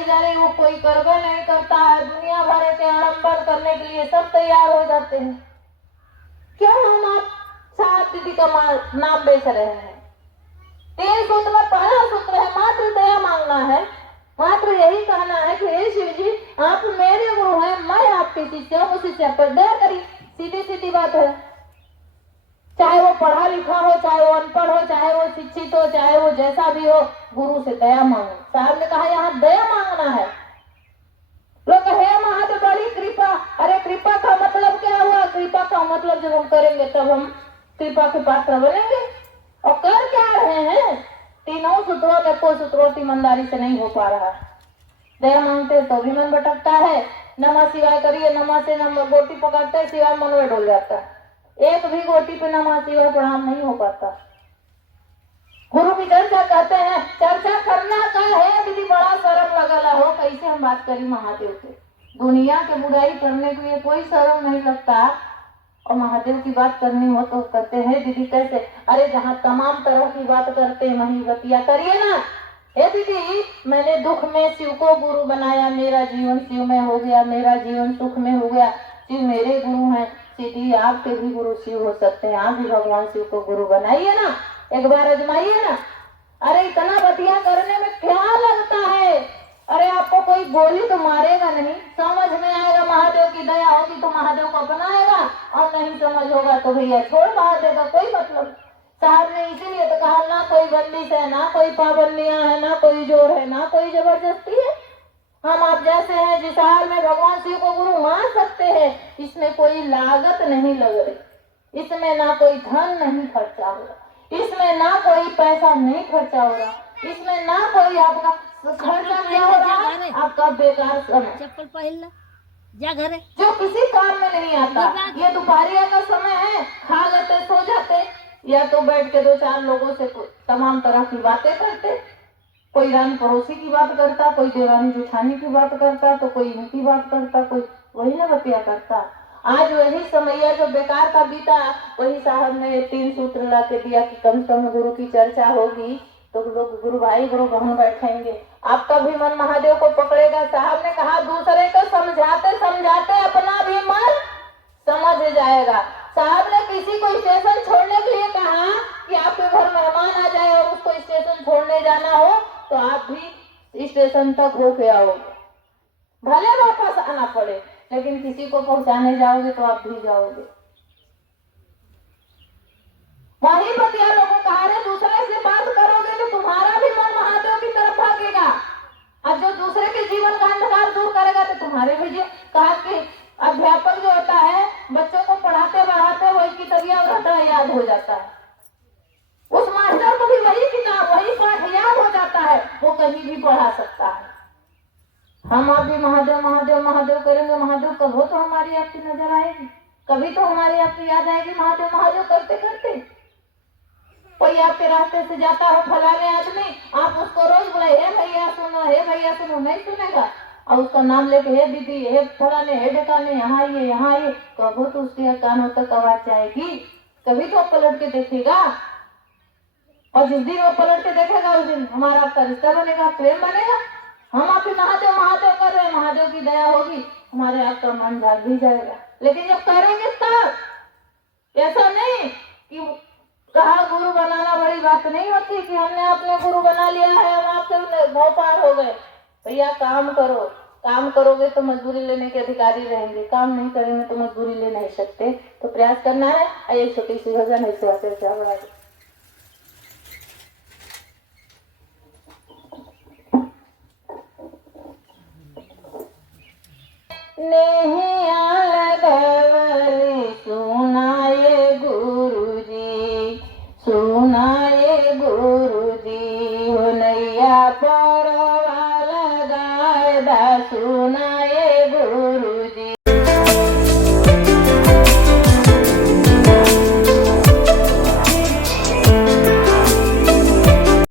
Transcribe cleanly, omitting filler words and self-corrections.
सिखाई जा रही वो कोई करवे नहीं करता है। दुनिया भर के आडंबर करने के लिए सब तैयार हो जाते हैं। क्यों हम आप साहब दीदी का नाम बेच रहे हैं? 3 सूत्र में पहला सूत्र है मात्र दया मांगना है। मात्र यही कहना है कि हे शिव जी आप मेरे गुरु हैं, मैं आपके शिष्य हूँ, उसी से पर दया करिए। सीधी सीधी बात है। चाहे वो पढ़ा लिखा हो, चाहे वो अनपढ़ हो, चाहे वो शिक्षित हो, चाहे वो जैसा भी हो, गुरु से दया मांगो। साहब ने कहा यहाँ दया मांगना है। लोग हे महादेव बड़ी कृपा। अरे कृपा का मतलब क्या हुआ? कृपा का मतलब जब हम करेंगे तब हम कृपा के पात्र बनेंगे। और कर क्या रहे हैं? तीनों सूत्रों में कोई सूत्रों ईमानदारी से नहीं हो पा रहा। दया मांगते तो भी मन भटकता है। नमः शिवाय करिए, नमः से नमः गोटी पकड़ते शिवाय मन में डोल जाता है। एक भी गोटी पे नमः शिवाय प्रणाम नहीं हो पाता। गुरु की चर्चा कहते हैं, चर्चा करना का है दीदी बड़ा शर्म लगला हो। कैसे हम बात करी महादेव के? दुनिया के बुराई करने के लिए कोई शर्म नहीं लगता, और महादेव की बात करनी हो तो कहते हैं दीदी कैसे? अरे जहाँ तमाम तरह की बात करते हैं वही बतिया करिए ना। हे दीदी मैंने दुख में शिव को गुरु बनाया, मेरा जीवन शिव में हो गया, मेरा जीवन सुख में हो गया। शिव मेरे गुरु हैं। दीदी आपके भी गुरु शिव हो सकते हैं, आप भी भगवान शिव को गुरु बनाइए ना, एक बार आजमाइए ना। अरे इतना बतिया करने में क्या लगता है? अरे आपको कोई गोली तो मारेगा नहीं, समझ में आएगा महादेव की दया होगी तो महादेव को अपनाएगा, और नहीं समझ होगा तो भैया छोड़ महादेव का कोई मतलब। साहब ने इसीलिए तो कहा ना कोई बंदिश है, ना कोई पाबंदियां है, ना कोई जोर है, ना कोई जबरदस्ती है। हम आप जैसे हैं जिस हाल में भगवान शिव को गुरु मान सकते हैं। इसमें कोई लागत नहीं लग रही, इसमें ना कोई धन नहीं खर्चा हो रहा, इसमें ना कोई पैसा नहीं खर्चा हो रहा, इसमें ना कोई आपका खर्चा क्या हो रहा है, आपका बेकार समय। चप्पल पहन जा घर जो किसी काम में नहीं आता। ये दोपहरिया का समय है, खा लेते सो जाते, या तो बैठ के 2-4 लोगों से तमाम तरह की बातें करते। कोई रानी पड़ोसी की बात करता, कोई देवरानी जेठानी की बात करता, तो कोई इनकी बात करता, कोई वही ना बतिया करता। आज वही समैया जो बेकार का बीता, वही साहब ने 3 सूत्र ला के दिया कि कम से कम गुरु की चर्चा होगी तो लोग गुरु भाई गुरु बहन बैठेंगे, आपका भी मन महादेव को पकड़ेगा। साहब ने कहा दूसरे को समझाते समझाते अपना भी मन समझ जाएगा। साहब ने किसी को स्टेशन छोड़ने के लिए कहा कि आपके घर मेहमान आ जाए और उसको स्टेशन छोड़ने जाना हो तो आप भी स्टेशन तक होके आओगे, भले वापस आना पड़े, लेकिन किसी को पहुंचाने जाओगे तो आप भी जाओगे। वही बतिया लोगों कहा रे दूसरे से बात करोगे तो तुम्हारा भी मन महादेव की तरफ भागेगा, और जो दूसरे के जीवन का अंधकार दूर करेगा तो तुम्हारे भी कहा कि अध्यापक जो होता है बच्चों को पढ़ाते बढ़ाते वही की तबियत रहता है, याद हो जाता है। उस मास्टर को भी वही किताब वही पाठ याद हो जाता है, वो कहीं भी पढ़ा सकता है। हम आप भी महादेव महादेव महादेव करेंगे, महादेव कब हो तो हमारी आपकी नजर आएगी, कभी तो हमारी आपकी याद आएगी महादेव महादेव करते करते। कोई आपके रास्ते से जाता हो फलाने आदमी, आप उसको रोज बुलाए हे भैया सुनो, हे भैया सुनो, नहीं सुनेगा, और उसका नाम लेके हे दीदी हे फलाने हे ढकाने यहाँ आइए यहाँ आइए, कब तो उसके कानों तक आवाज जाएगी, कभी तो पलट के देखेगा। और जिस दिन वो पलट के देखेगा उस दिन हमारा आपका रिश्ता बनेगा, प्रेम बनेगा। हम आपके महादेव महादेव कर रहे हैं, महादेव की दया होगी, हमारे आपका मन जाग भी जाएगा। लेकिन जब करेंगे तब, ऐसा नहीं कि कहा गुरु बनाना बड़ी बात नहीं होती कि हमने अपने गुरु बना लिया है, हम आपसे भाव पार हो गए। भैया काम करो, काम करोगे तो मजदूरी लेने के अधिकारी रहेंगे, काम नहीं करेंगे तो मजदूरी ले नहीं सकते। तो प्रयास करना है। एक छोटी सी भजन है, सेवा से क्या बढ़ा सुनाए गुरुजी, सुनाए गुरुजी, हो नैया परवाला गायदा सुना